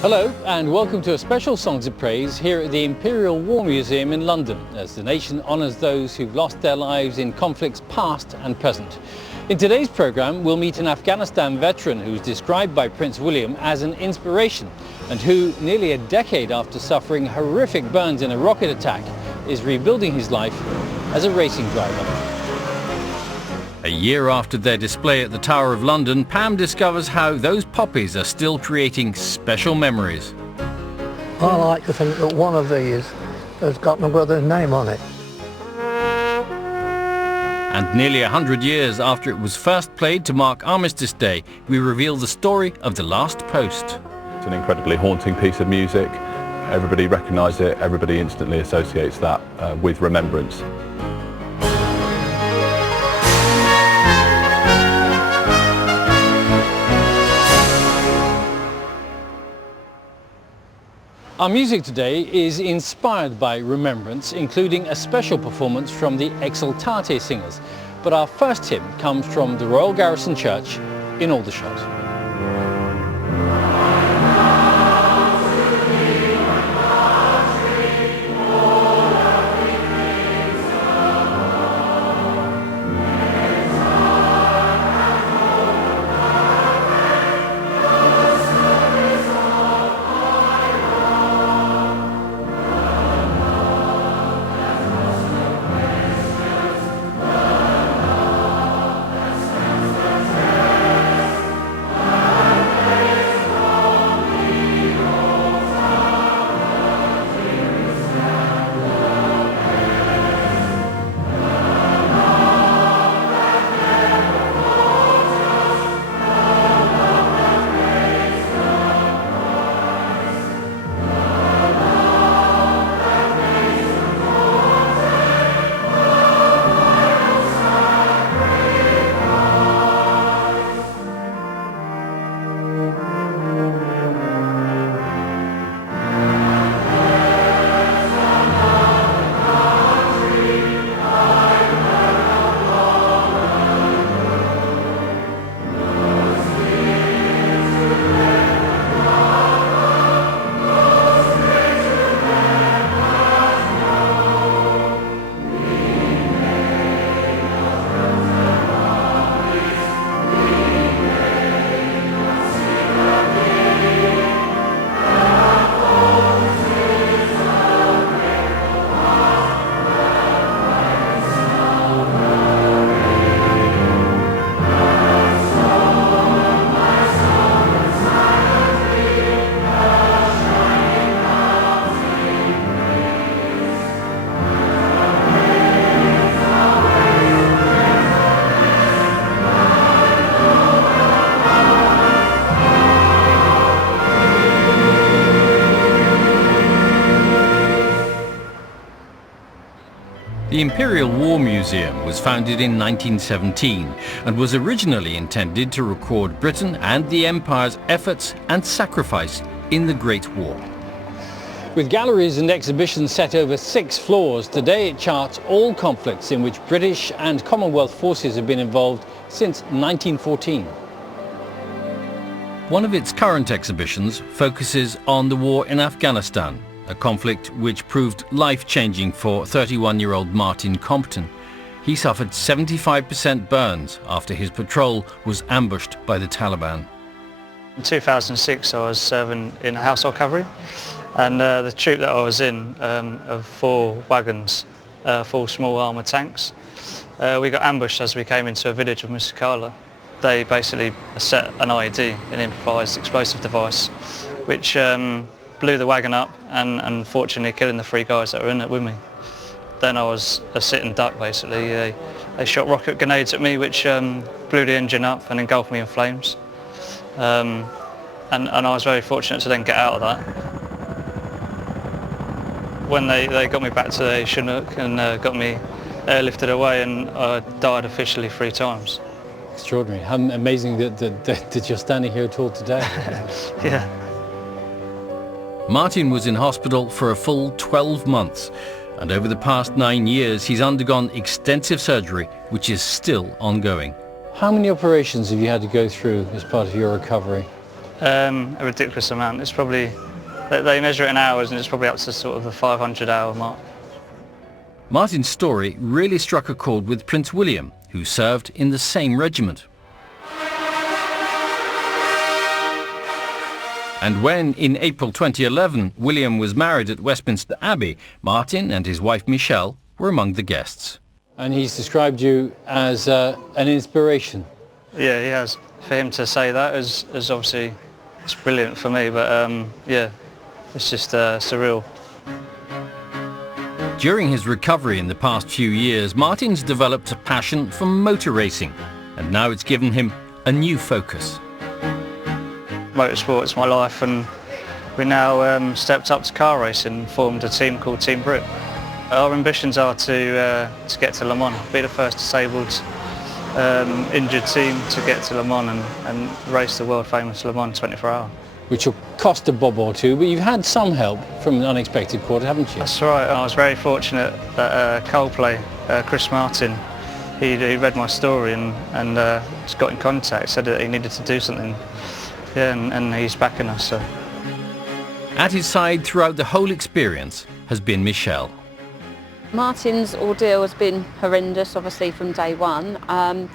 Hello and welcome to a special Songs of Praise here at the Imperial War Museum in London as the nation honours those who've lost their lives in conflicts past and present. In today's programme we'll meet an Afghanistan veteran who's described by Prince William as an inspiration and who, nearly a decade after suffering horrific burns in a rocket attack, is rebuilding his life as a racing driver. A year after their display at the Tower of London, Pam discovers how those poppies are still creating special memories. I like to think that one of these has got my brother's name on it. And nearly 100 years after it was first played to mark Armistice Day, we reveal the story of the last post. It's an incredibly haunting piece of music. Everybody recognises it, everybody instantly associates that with Remembrance. Our music today is inspired by Remembrance, including a special performance from the Exultate singers. But our first hymn comes from the Royal Garrison Church in Aldershot. The Imperial War Museum was founded in 1917 and was originally intended to record Britain and the Empire's efforts and sacrifice in the Great War. With galleries and exhibitions set over 6 floors, today it charts all conflicts in which British and Commonwealth forces have been involved since 1914. One of its current exhibitions focuses on the war in Afghanistan, a conflict which proved life-changing for 31-year-old Martin Compton. He suffered 75% burns after his patrol was ambushed by the Taliban. In 2006 I was serving in household cavalry, and the troop that I was in of 4 wagons, 4 small armoured tanks. We got ambushed as we came into a village of Musikala. They basically set an IED, an improvised explosive device, which blew the wagon up and unfortunately killing the 3 guys that were in it with me. Then I was a sitting duck basically. They shot rocket grenades at me which blew the engine up and engulfed me in flames. And I was very fortunate to then get out of that. When they got me back to Chinook and got me airlifted away, and I died officially 3 times. Extraordinary. How amazing that you're standing here at all today. Yeah. Martin was in hospital for a full 12 months, and over the past 9 years he's undergone extensive surgery which is still ongoing. How many operations have you had to go through as part of your recovery? A ridiculous amount. It's probably, they measure it in hours and it's probably up to sort of the 500-hour mark. Martin's story really struck a chord with Prince William, who served in the same regiment. And when, in April 2011, William was married at Westminster Abbey, Martin and his wife Michelle were among the guests. And he's described you as an inspiration. Yeah, he has. For him to say that is obviously, it's brilliant for me, but yeah, it's just surreal. During his recovery in the past few years, Martin's developed a passion for motor racing, and now it's given him a new focus. Motorsport's my life, and we now stepped up to car racing and formed a team called Team Brit. Our ambitions are to get to Le Mans, be the first disabled injured team to get to Le Mans and race the world famous Le Mans 24 hour. Which will cost a bob or two, but you've had some help from an unexpected quarter, haven't you? That's right. I was very fortunate that Coldplay, Chris Martin, he read my story and just got in contact, said that he needed to do something. Yeah, and he's backing us. So. At his side throughout the whole experience has been Michelle. Martin's ordeal has been horrendous, obviously, from day one.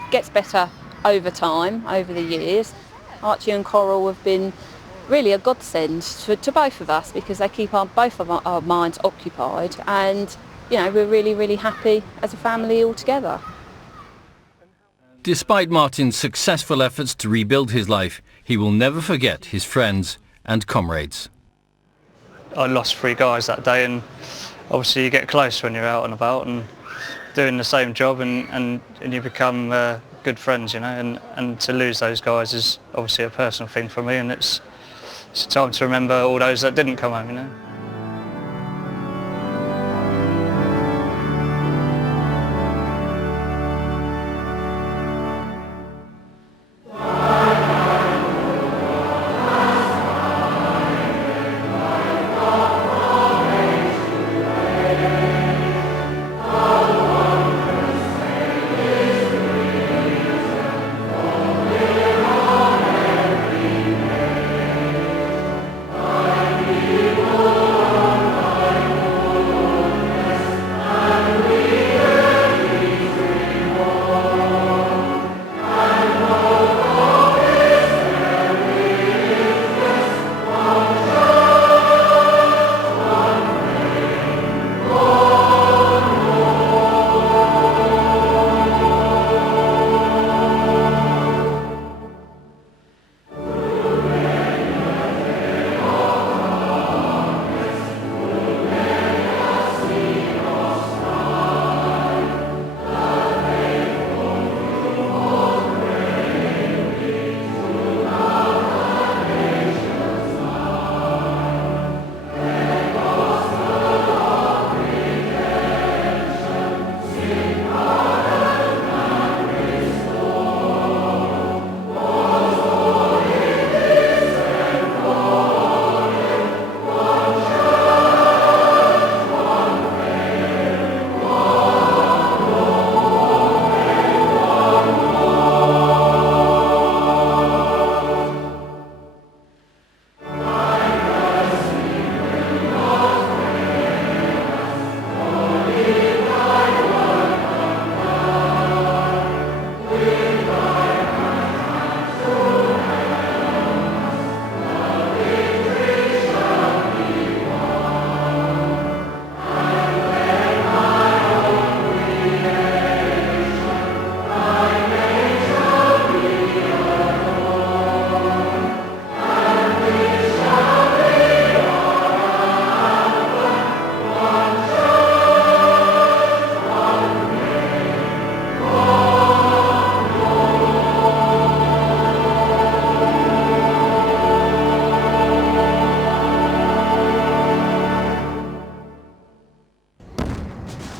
Gets better over time, over the years. Archie and Coral have been really a godsend to both of us because they keep both of our minds occupied, and you know, we're really, really happy as a family all together. Despite Martin's successful efforts to rebuild his life, he will never forget his friends and comrades. I lost 3 guys that day, and obviously you get close when you're out and about and doing the same job, and you become good friends, you know, and to lose those guys is obviously a personal thing for me, and it's a time to remember all those that didn't come home, you know.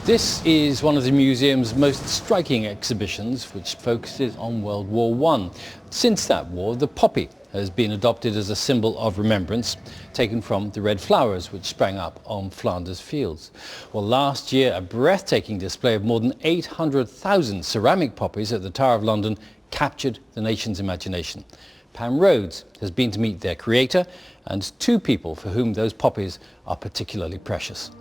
This is one of the museum's most striking exhibitions, which focuses on World War I. Since that war, the poppy has been adopted as a symbol of remembrance, taken from the red flowers which sprang up on Flanders fields. Well, last year, a breathtaking display of more than 800,000 ceramic poppies at the Tower of London captured the nation's imagination. Pam Rhodes, has been to meet their creator and two people for whom those poppies are particularly precious.